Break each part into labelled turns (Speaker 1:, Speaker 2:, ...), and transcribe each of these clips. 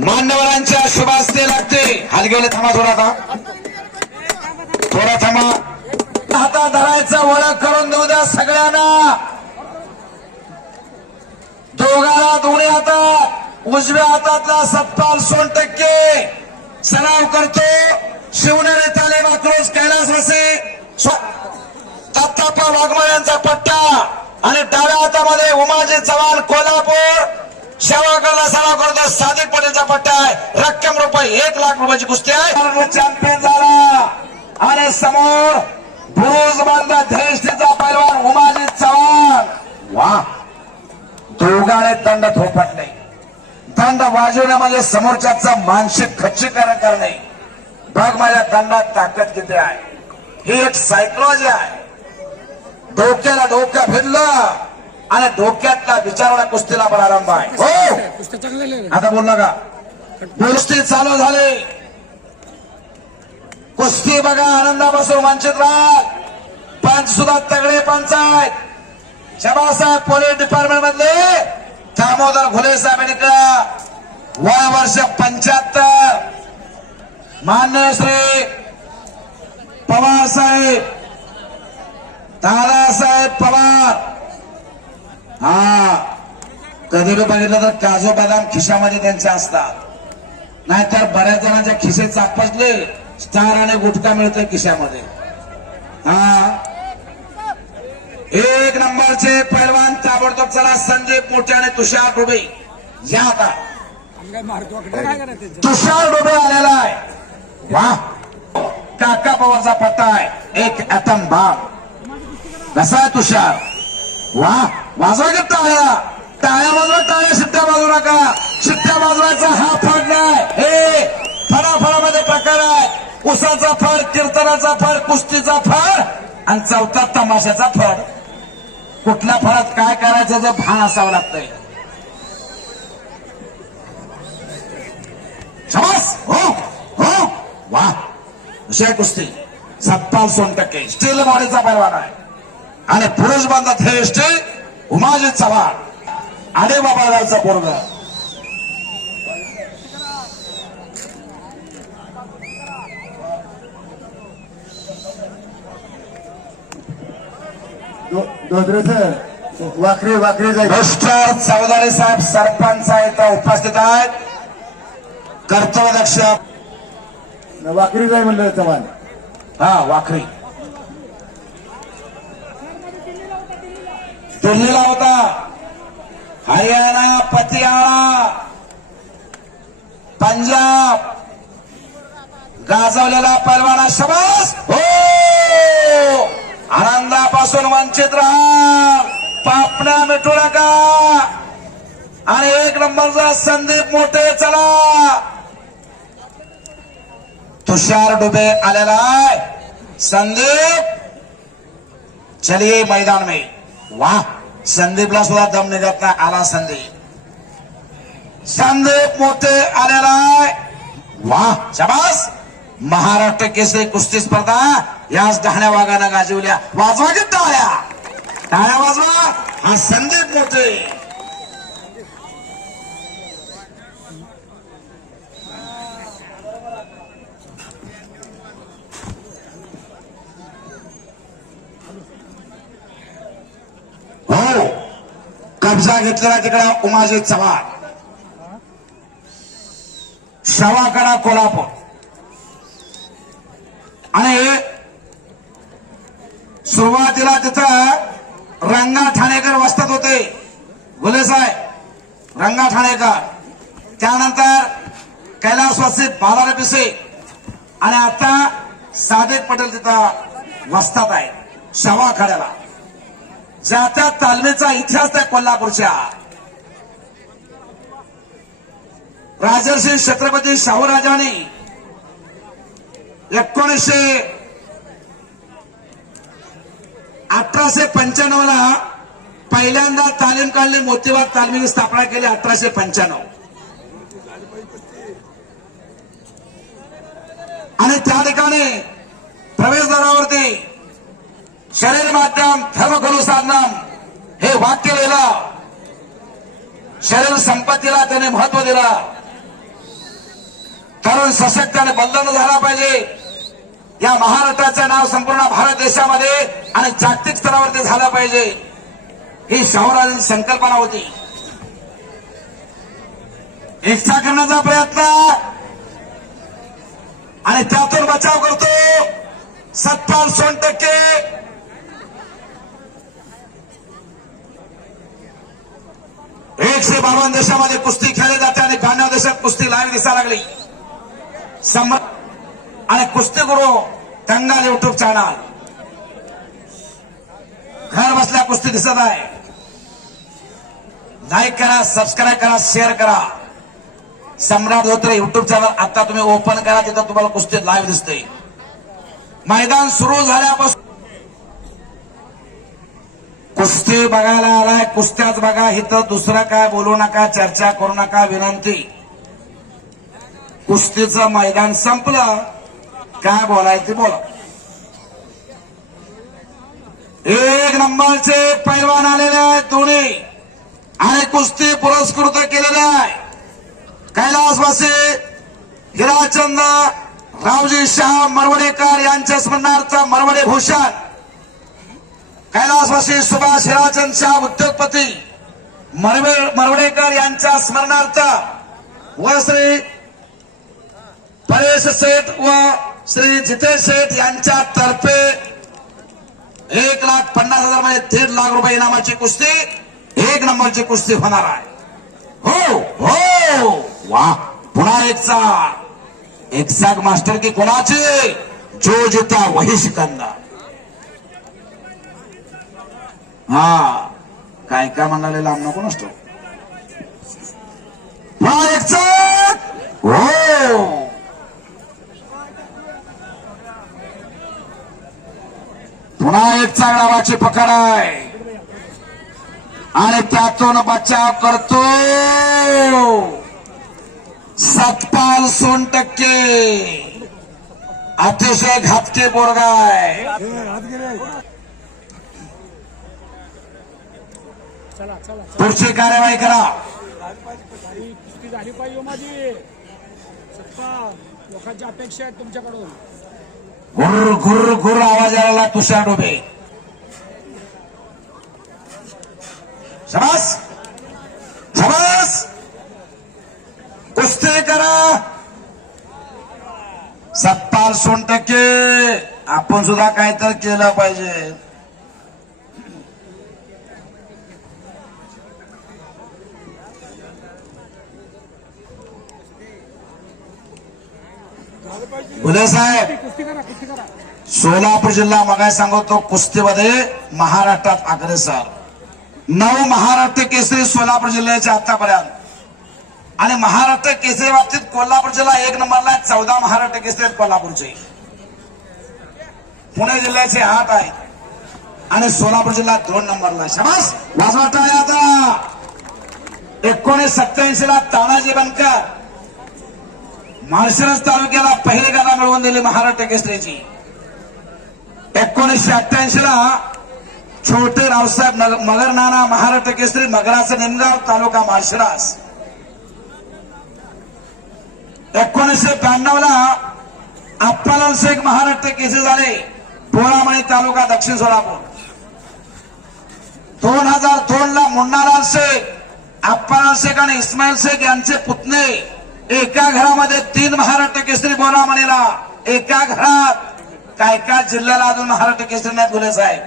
Speaker 1: मान्यवरांच्या शुभास्ते लागते. हात गेले थांबा थोडा था थोडा थांबा. हाता धरायचा ओळख करून देऊ द्या सगळ्यांना. दोघाला दोन्ही हातात. उजव्या हातातला सत्ताल सोन टक्के सराव करतो. शिवनेरी ताले माक्रोज कैलास वसे. दत्ताप्पा वाघमारे पट्टा. आणि डाव्या हातामध्ये उमाजी चव्हाण कोल्हापूर. सराव करतो सादिक पटेलचा पट्टा आहे. रक्कम रुपये एक लाख रुपयाची कुस्ती आहे. चॅम्पियन झाला. आणि समोर बुरुज बांधा धैष्ठीचा पैलवान उमाजी चव्हाण. वा. दोघाने दंड थोपटणे दंड वाजवणे म्हणजे समोरच्याचा मानसिक खच्चीकरण करणे. बघ माझ्या दंडात ताकद किती आहे. ही एक सायकोलॉजी आहे. डोक्याला डोक्या फिरलं. आणि डोक्यातला विचाराला कुस्तीला प्रारंभ आहे. हो!
Speaker 2: लिहिल्या.
Speaker 1: आता बोल नका. कुस्ती चालू झाली. कुस्ती बघा आनंदापासून वंचित राहा. पंच सुद्धा तगडे पंच आहेत. शबासाहेब पोलीस डिपार्टमेंट मधले. दामोदर घुले साहेब यांनी वय वर्ष पंच्याहत्तर. मान्य श्री पवार साहेब. दादासाहेब पवार. हा. कधी बघितलं तर काजू बदाम खिशामध्ये त्यांचे असतात. नाहीतर बऱ्याच जणांच्या खिसे चापसले स्टार आणि गुटखा मिळतो खिशामध्ये. हा. एक नंबरचे पैलवान ताबडतोब चला संजय मोठे आणि तुषार डोबे. या आता. तुषार डोबे आलेला आहे. वा. काका पवारचा पत्ता आहे. एक अतम भाग कसा आहे तुषार? वा वाजवा का टाळ्या. टाळ्या वाजवा टाळ्या शिट्ट्या बाजू नका. शिट्ट्या वाजवायचा हा फड नाही. हे फळाफळामध्ये प्रकार आहे. उसाचा फड कीर्तनाचा फड कुस्तीचा फड आणि चौथा तमाशाचा फड. कुठल्या फळात काय करायचं जर भान असावं लागतंय. शाबास! हो हो. वा विषय कुस्ती. सत्पाल सोन टक्के. स्टील बॉडीचा परवाना आहे. आणि पुरुष हे स्टील उमाजी चव्हाण. आडे बाबाचा पोरग.
Speaker 3: दोदरे सर वाकरे वाकरे जायचे.
Speaker 1: मिस्टर चौधरी साहेब सरपंच इथं उपस्थित आहेत. कर्तव्यदक्ष.
Speaker 3: वाकरी जाय म्हणलं चव्हाण.
Speaker 1: हा वाखरी दिल्लीला होता. हरियाणा पतियाळा पंजाब. गाजवलेला परवाना शबास. हो! आनंदापासून वंचित राहा. पापण्या मिटू नका. आणि एक नंबरचा संदीप मोठे चला. तुषार डुबे आलेला आहे. संदीप चलिए मैदान में. वाह! संदीपला सुद्धा दम निघत नाही आला संदीप. संदीप मोठे आलेला वाह शबास. महाराष्ट्र केसरी कुस्ती स्पर्धा. याच डहाण्या वाघानं गाजवल्या. वाजवा की टाळ्या. टाळ्या वाजवा. हा संदीप मोठे हो कब्जा घेतलेला तिकडे उमाजी चव्हाण. सवाकडा कोल्हापूर. आणि सुरुवातीला तिथं रंगा ठाणेकर वस्तात होते. गुले साहेब रंगा ठाणेकर. त्यानंतर कैलासवासी बालारा पिसे. आणि आता सादिक पटेल तिथं वस्तात आहे शवाखड्याला ज्या तालमीचा इतिहास त्या कोल्हापूरच्या. राजर्षी छत्रपती शाहूराजांनी एकोणीसशे अठराशे पंच्याण्णव ला पहिल्यांदा तालीम काढली मोतीबाग तालमीची स्थापना केली अठराशे पंच्याण्णव. आणि त्या ठिकाणी प्रवेशद्वारावरती शरीर माध्यम धर्मगुरु साधनम हे वाक्य लिहिलं. शरीर संपत्तीला त्याने महत्त्व दिलं. तरुण सशक्त आणि बंधन झाला पाहिजे. या महाराष्ट्राचं नाव संपूर्ण भारत देशामध्ये आणि जागतिक स्तरावरती झालं पाहिजे. ही शाहूराजांची संकल्पना होती. इच्छा करण्याचा प्रयत्न. आणि त्यातून बचाव करतो. सत्तावन्न टक्के एकशे बावन्न देशामध्ये कुस्ती खेळली जाते आणि ब्याण्णव देशात कुस्ती लाईव्ह दिसायला लागली. आणि कुस्ती गुरु कंगाल युट्यूब चॅनल घर बसल्या कुस्ती दिसत आहे. लाईक करा सबस्क्राईब करा शेअर करा. सम्राट धोत्रे युट्यूब चॅनल आता तुम्ही ओपन करा तिथं तुम्हाला कुस्ती लाईव्ह दिसते. मैदान सुरू झाल्यापासून कुस्ती बघायला आलाय कुस्त्याच बघा. इथं दुसरं काय बोलू नका चर्चा करू नका विनंती. कुस्तीचं मैदान संपलं. काय बोलायचं बोला. एक नंबरचे पैलवान आलेले आहेत दोन्ही. आणि कुस्ती पुरस्कृत केलेले आहे. कैलासवासी हिराचंद रावजी शाह मरवडेकर यांच्या स्मरणार्थ मरवडे भूषण कैलासवासी सुभाष हिराचंद शाह उद्योगपती मरवे मरवडेकर यांच्या स्मरणार्थ व श्री परेश शेठ व श्री जितेश शेठ यांच्या तर्फे एक लाख पन्नास हजारमध्ये दीड लाख रुपये इनामाची कुस्ती एक नंबरची कुस्ती होणार आहे. हो हो वा पुन्हा एकचा एक्झॅक्ट मास्टर की कोणाचे? जो जिता वही सिकंदर. हा काय काय म्हणाले लांब नको नसतो पुन्हा हो! पुन्हा एक चांगडावाची पकड आहे आणि त्यातून बचाव करतो. सत्पाल सोन टक्के अतिशय घातके बोरगाय आहे
Speaker 2: हात गेले चला चला
Speaker 1: पुढची कार्यवाही करा.
Speaker 2: कुस्ती झाली पाहिजे हो माझी. सत्ता लोकांची अपेक्षा आहेत तुमच्याकडून.
Speaker 1: घुर घुर घुर आवाज आला तुषार डोबे शबास. शबास. कुस्ती करा. सत्पाल सोन टक्के. आपण सुद्धा काहीतरी केलं पाहिजे. उदय साहेब सोलापूर जिल्हा मगाय सांगतो कुस्तीमध्ये महाराष्ट्रात अग्रेसर. नऊ महाराष्ट्र केसरी सोलापूर जिल्ह्याचे आतापर्यंत. आणि महाराष्ट्र केसरी बाबतीत कोल्हापूर जिल्हा एक नंबरला आहे चौदा महाराष्ट्र केसरी आहेत कोल्हापूरचे. पुणे जिल्ह्याचे आठ आहेत. आणि सोलापूर जिल्हा दोन नंबरला शबास! वाजवा आता. एकोणीस सत्याऐंशी ला तानाजी बनकर. माळशिरस तालुक्याला पहिली गाडा मिळवून दिली महाराष्ट्र केसरीची. एकोणीसशे अठ्ठ्याऐंशी ला छोटे रावसाहेब मगरनाना मगर नाना महाराष्ट्र केसरी मगराचं निमगाव तालुका माळशिरास. एकोणीसशे ब्याण्णव ला अप्पालाल शेख महाराष्ट्र केसरी झाले बोळामणी तालुका दक्षिण सोलापूर. दोन हजार दोन ला मुन्नालाल शेख अप्पालाल शेख आणि इस्माईल शेख यांचे पुतणे. एका घरामध्ये तीन महाराष्ट्र केसरी बोरामणीला एका घरात काय काय जिल्ह्याला अजून महाराष्ट्र केसरी नाही गुले साहेब.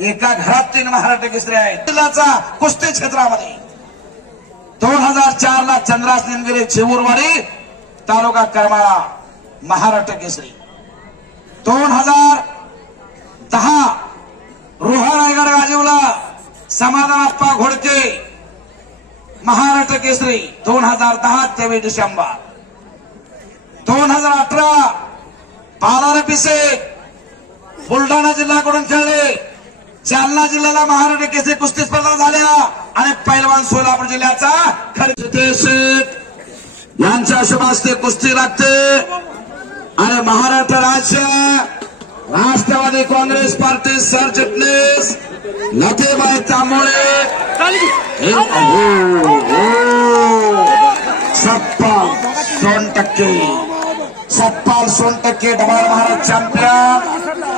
Speaker 1: एका घरात तीन महाराष्ट्र केसरी आहेत. जिल्ह्याचा कुस्ती क्षेत्रामध्ये. दोन हजार चार ला चंद्रास निमगिरी चिवूरवाडी तालुका करमाळा महाराष्ट्र केसरी. दोन हजार दहा रोहा रायगड गाजीवला समाधान आप्पा घोडके. महाराष्ट्र केसरी दोन हजार दहा तेवीस डिसेंबर. दोन हजार अठरा पालार पिसे बुलढाणा जिल्ह्याकडून खेळले. जालना जिल्ह्याला महाराष्ट्र केसरी कुस्ती स्पर्धा झाल्या आणि पैलवान सोलापूर जिल्ह्याचा खरेदी शेठ यांच्या शुभास्ते कुस्ती लागते आणि महाराष्ट्र राज्य राष्ट्रवादी काँग्रेस पार्टी सरचिटणीस लतेबाई तांबोळे हे- हो, हो. सप्पा सोन टक्के सतपाल सोन टक्के धमाल महाराज चॅम्पियन